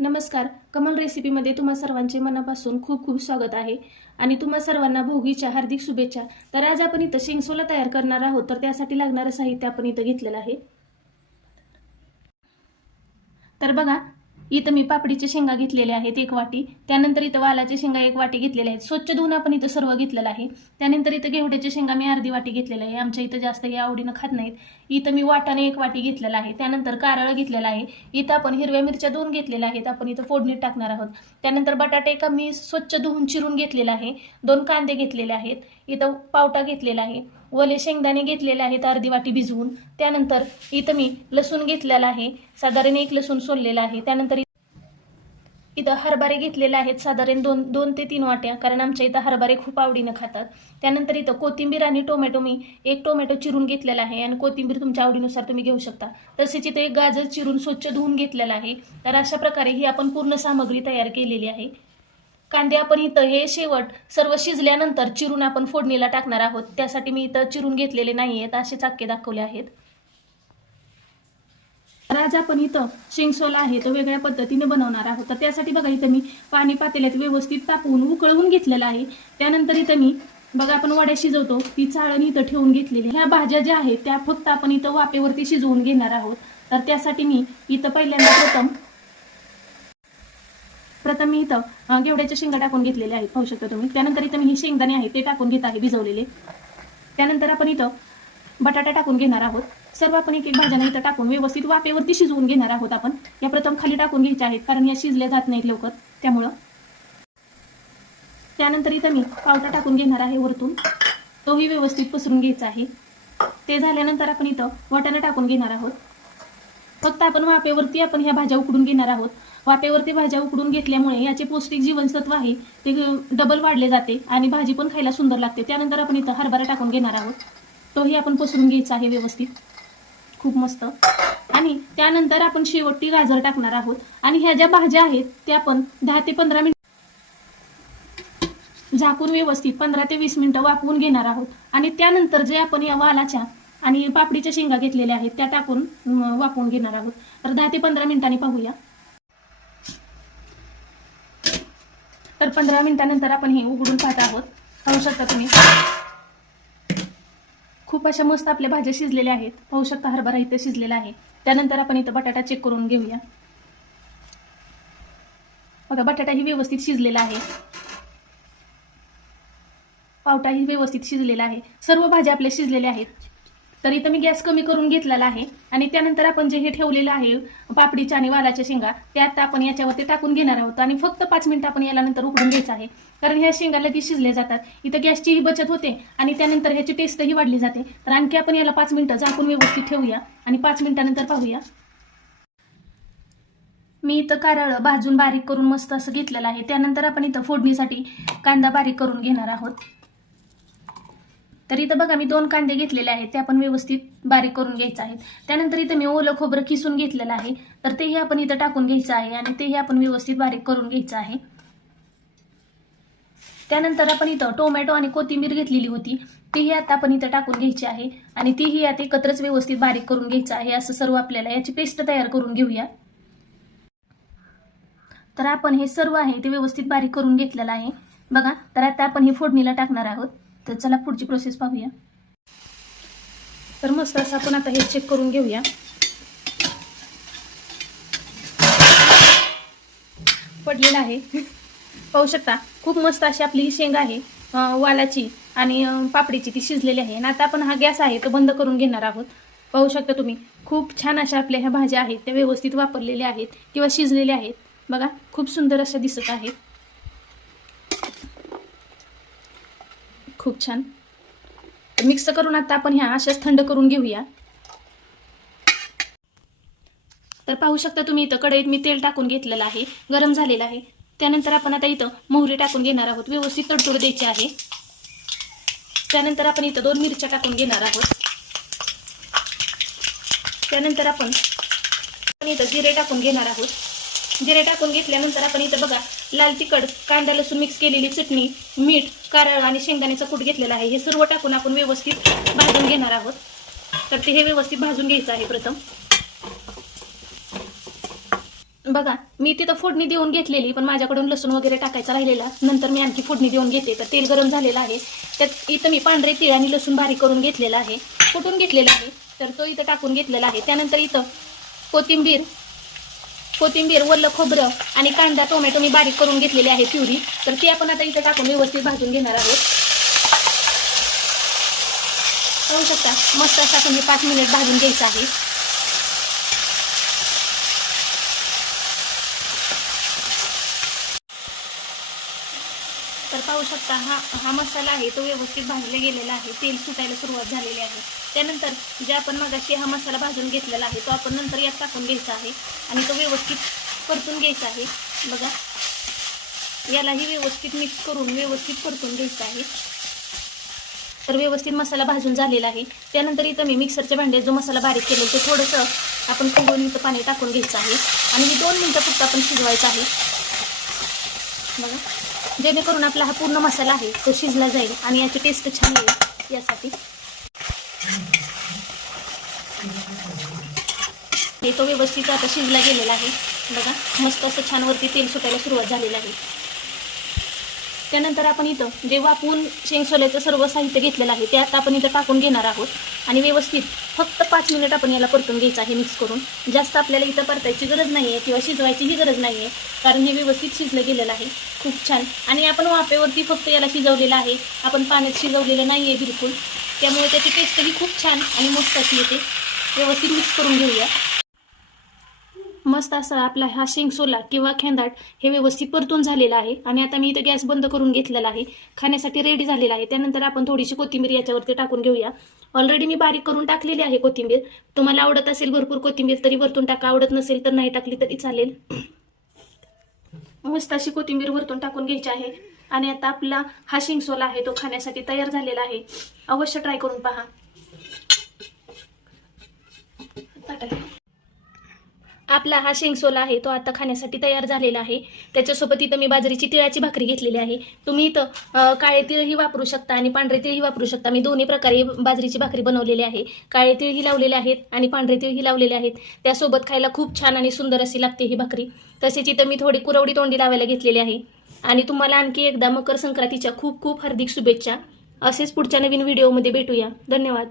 नमस्कार. कमल रेसिपीमध्ये तुम्हा सर्वांचे मनापासून खूप खूप स्वागत आहे आणि तुम्हा सर्वांना भोगीच्या हार्दिक शुभेच्छा. तर आज आपण इथं शेंगसोला तयार करणार आहोत, तर त्यासाठी लागणारं साहित्य आपण इथं घेतलेलं आहे. तर बघा, इथं मी पापडीचे शेंगा घेतलेले आहेत 1 वाटी. त्यानंतर इथं वालाचे शेंगा 1 वाटी घेतलेले आहेत. स्वच्छ धुवून आपण इथं सर्व घेतलेलं आहे. त्यानंतर इथं घेवड्याचे शेंगा मी अर्धी वाटी घेतलेले आहे. आमच्या इथं जास्त हे आवडीनं खात नाहीत. इथं मी वाटाणे 1 वाटी घेतलेला आहे. त्यानंतर कारळं घेतलेलं आहे. इथं आपण हिरव्या मिरच्या 2 घेतलेल्या आहेत. आपण इथं फोडणीत टाकणार आहोत. त्यानंतर बटाटे का मी स्वच्छ धुवून चिरून घेतलेला आहे. 2 कांदे घेतलेले आहेत. इथं पावटा घेतलेला आहे. ओले शेंगदाणे घेतलेले आहेत अर्धी वाटी भिजवून. त्यानंतर इथं मी लसूण घेतलेला आहे, साधारण 1 लसूण सोललेला आहे. त्यानंतर इथं हरभरे घेतलेले आहेत साधारण 2 ते 3 वाट्या, कारण आमच्या इथं हरभरे खूप आवडीनं खातात. त्यानंतर इथं कोथिंबीर आणि टोमॅटो मी 1 टोमॅटो चिरून घेतलेला आहे आणि कोथिंबीर तुमच्या आवडीनुसार तुम्ही घेऊ शकता. तसेच इथं 1 गाजर चिरून स्वच्छ धुवून घेतलेला आहे. तर अशा प्रकारे ही आपण पूर्ण सामग्री तयार केलेली आहे. कांदे आपण इथं हे शेवट सर्व शिजल्यानंतर चिरून आपण फोडणीला टाकणार आहोत. त्यासाठी मी इथं चिरून घेतलेले नाही आहेत, असे चाक्के दाखवले आहेत. आज आपण इथं शेंगसोला आहे तो वेगळ्या पद्धतीने बनवणार आहोत. तर त्यासाठी बघा, इथं मी पाणी पातेल्यात व्यवस्थित तापवून उकळवून घेतलेलं आहे. त्यानंतर इथं मी बघा, आपण वड्या शिजवतो ती चाळण इथं ठेवून घेतलेली. ह्या भाज्या ज्या आहेत त्या फक्त आपण इथं वाफेवरती शिजवून घेणार आहोत. तर त्यासाठी मी इथं पहिल्यांदा प्रथम मी इथं घेवड्याच्या शेंगा टाकून घेतलेल्या आहेत, पाहू शकता तुम्ही. त्यानंतर इथं मी हे शेंगदाणे आहे ते टाकून घेत आहे भिजवलेले. त्यानंतर आपण इथं बटाटा टाकून घेणार आहोत. सर्व आपण एक एक भाज्यांना इथं टाकून व्यवस्थित वाफेवरती शिजवून घेणार आहोत. आपण या प्रथम खाली टाकून घ्यायच्या आहेत, कारण या शिजल्या जात नाहीत लवकर, त्यामुळं. त्यानंतर इथं मी पावटा टाकून घेणार आहे वरतून, तोही व्यवस्थित पसरून घ्यायचा आहे. ते झाल्यानंतर आपण इथं वाटाणा टाकून घेणार आहोत. फक्त आपण वाफेवरती आपण ह्या भाज्या उकडून घेणार आहोत. वाफेवरती भाज्या उकडून घेतल्यामुळे याचे पौष्टिक जीवनसत्व आहे ते डबल वाढले जाते आणि भाजी पण खायला सुंदर लागते. त्यानंतर आपण इथं हरभरा टाकून घेणार आहोत, तोही आपण पसरून घ्यायचा आहे व्यवस्थित, खूप मस्त. आणि त्यानंतर आपण शेवटी गाजर टाकणार आहोत. आणि ह्या ज्या भाज्या आहेत त्या आपण 10 ते 15 मिनिट झाकून व्यवस्थित 15 ते 20 मिनिटं वाफवून घेणार आहोत. आणि त्यानंतर जे आपण या वालाच्या आणि पापडीच्या शेंगा घेतलेल्या आहेत त्या टाकून वाफवून घेणार आहोत. तर 10 ते 15 मिनिटांनी पाहूया. तर 15 मिनिटानंतर आपण हे उघडून पाहत आहोत, पाहू शकता तुम्ही. खूप अशा मस्त आपल्या भाज्या शिजलेल्या आहेत, पाहू शकता. हरभरा इथं शिजलेला आहे. त्यानंतर आपण इथं बटाटा चेक करून घेऊया. बघा, बटाटाही व्यवस्थित शिजलेला आहे, पावटाही व्यवस्थित शिजलेला आहे. सर्व भाज्या आपल्या शिजलेल्या आहेत. तर इथं मी गॅस कमी करून घेतलेला आहे. आणि त्यानंतर आपण जे हे ठेवलेलं आहे पापडीच्या आणि वालाच्या शेंगा, त्यात आपण याच्यावरती टाकून घेणार आहोत. आणि फक्त 5 मिनिटं आपण याला नंतर उकडून घ्यायचं आहे, कारण ह्या शेंगा लगेच शिजले जातात. इथं गॅसचीही बचत होते आणि त्यानंतर ह्याची टेस्टही वाढली जाते. तर आणखी आपण याला 5 मिनिटं झाकून व्यवस्थित ठेवूया आणि 5 मिनिटानंतर पाहूया. मी इथं कारळ भाजून बारीक करून मस्त असं घेतलेलं आहे. त्यानंतर आपण इथं फोडणीसाठी कांदा बारीक करून घेणार आहोत. तर इथं बघा, मी 2 कांदे घेतलेले आहेत, ते आपण व्यवस्थित बारीक करून घ्यायचे आहेत. त्यानंतर इथं मी ओलं खोबरं किसून घेतलेलं आहे, तर तेही आपण इथं टाकून घ्यायचं आहे आणि तेही आपण व्यवस्थित बारीक करून घ्यायचं आहे. त्यानंतर आपण इथं टोमॅटो आणि कोथिंबीर घेतलेली होती, तीही आता आपण इथं टाकून घ्यायची आहे आणि तीही आता एकत्रच व्यवस्थित बारीक करून घ्यायचं आहे. असं सर्व आपल्याला याची पेस्ट तयार करून घेऊया. तर आपण हे सर्व आहे ते व्यवस्थित बारीक करून घेतलेलं आहे बघा. तर आता आपण हे फोडणीला टाकणार आहोत. तर चला पुढची प्रोसेस पाहूया. तर मस्त असं आपण आता हे चेक करून घेऊया. पडलेलं आहे पाहू शकता. खूप मस्त अशी आपली ही शेंगा आहे वालाची आणि पापडीची, ती शिजलेली आहे. आणि आता आपण हा गॅस आहे तो बंद करून घेणार आहोत. पाहू शकता तुम्ही, खूप छान अशा आपल्या ह्या भाज्या आहेत त्या व्यवस्थित वापरलेल्या आहेत किंवा शिजलेल्या आहेत. बघा, खूप सुंदर अशा दिसत आहेत, खूप छान. मिक्स करून आता आपण ह्या अशाच थंड करून घेऊया. तर पाहू शकता तुम्ही, इथं कढईत मी तेल टाकून घेतलेलं आहे, गरम झालेलं आहे. त्यानंतर आपण आता इथं मोहरी टाकून घेणार आहोत, व्यवस्थित तडतड द्यायची आहे. त्यानंतर आपण इथं 2 मिरच्या टाकून घेणार आहोत. त्यानंतर आपण इथं जिरे टाकून घेणार आहोत. जिरे टाकून घेतल्यानंतर आपण इथं बघा, लाल तिखट, कांदा लसूण मिक्स केलेली चटणी, मीठ, कारळ आणि शेंगदाण्याचा कूट घेतलेला आहे. हे सर्व टाकून आपण व्यवस्थित भाजून घेणार आहोत. तर ते हे व्यवस्थित भाजून घ्यायचं आहे प्रथम. बघा मी तिथं फोडणी देऊन घेतलेली, पण माझ्याकडून लसूण वगैरे टाकायचा राहिलेला, नंतर मी आणखी फोडणी देऊन घेते. तर तेल गरम झालेलं आहे, त्यात इथं मी पांढरे तीळ आणि लसूण बारीक करून घेतलेला आहे, कुटून घेतलेला आहे, तर तो इथं टाकून घेतलेला आहे. त्यानंतर इथं कोथिंबीर वल्लं खोबरं आणि कांदा टोमॅटो मी बारीक करून घेतलेले आहे प्युरी, तर ती आपण आता इथं टाकून व्यवस्थित भाजून घेणार आहोत. पाहू शकता मस्त असं आपण हे 5 मिनिट भाजून घ्यायचं आहे. तर पाहू शकता हा मसाला आहे तो व्यवस्थित भाजला गेलेला आहे, तेल सुटायला सुरुवात झालेली आहे. त्यानंतर जे आपण मगाशी हा मसाला भाजून घेतलेला आहे तो आपण नंतर यात टाकून घ्यायचा आहे आणि तो व्यवस्थित परतून घ्यायचा आहे. बघा यालाही व्यवस्थित मिक्स करून व्यवस्थित परतून घ्यायचं आहे. तर व्यवस्थित मसाला भाजून झालेला आहे. त्यानंतर इथं मी मिक्सरच्या भांड्यात जो मसाला बारीक केलेला ते थोडंसं आपण फुगवून इथं पाणी टाकून घ्यायचं आहे आणि ही 2 मिनिटं फक्त आपण शिजवायचं आहे. बघा जेणेकरून आपला हा पूर्ण मसाला आहे तो शिजला जाईल आणि याची टेस्ट छान येईल यासाठी. हे तो व्यवस्थित आता शिजला गेलेला आहे. बघा मस्त असं छान वरती तेल सुटायला सुरुवात झालेलं आहे. त्यानंतर आपण इथं जे वाफवून शेंगसोल्याचं सर्व साहित्य घेतलेलं आहे ते आता आपण इथं टाकून घेणार आहोत आणि व्यवस्थित फक्त 5 मिनिट आपण याला परतून घ्यायचं आहे मिक्स करून. जास्त आपल्याला इथं परतायची गरज नाही आहे किंवा शिजवायचीही गरज नाही आहे, कारण हे व्यवस्थित शिजलं गेलेलं आहे खूप छान. आणि आपण वाफेवरती फक्त याला शिजवलेलं आहे, आपण पाण्यात शिजवलेलं नाही आहे बिलकुल, त्यामुळे त्याची टेस्टही खूप छान आणि मस्त अशी येते. व्यवस्थित मिक्स करून घेऊया. मस्त असा आपला हा शेंगसोला किंवा खेंदाट हे व्यवस्थित परतून झालेला आहे आणि आता मी इथं गॅस बंद करून घेतलेला आहे, खाण्यासाठी रेडी झालेला आहे. त्यानंतर आपण थोडीशी कोथिंबीर याच्यावरती टाकून घेऊया. ऑलरेडी मी बारीक करून टाकलेली आहे कोथिंबीर, तुम्हाला आवडत असेल भरपूर कोथिंबीर तरी वरतून टाका, आवडत नसेल तर नाही टाकली तरी चालेल. मस्त अशी कोथिंबीर वरतून टाकून घ्यायची आहे आणि आता आपला हा शेंगसोला आहे तो खाण्यासाठी तयार झालेला आहे. अवश्य ट्राय करून पहा. आपला हा शेंगसोला आहे तो आता खाण्यासाठी तयार झालेला आहे. त्याच्यासोबत इथं मी बाजरीची तिळाची भाकरी घेतलेली आहे. तुम्ही इथं काळे तिळही वापरू शकता आणि पांढरे तिळही वापरू शकता. मी दोन्ही प्रकारे बाजरीची भाकरी बनवलेली आहे. काळे तिळही लावलेले आहेत आणि पांढरे तिळही लावलेले आहेत. त्यासोबत खायला खूप छान आणि सुंदर अशी लागते ही भाकरी. तसेच इथं मी थोडी कुरवडी तोंडी लावायला घेतलेली आहे. आणि तुम्हाला आणखी एकदा मकर संक्रांतीच्या खूप खूप हार्दिक शुभेच्छा. असेच पुढच्या नवीन व्हिडिओमध्ये भेटूया. धन्यवाद.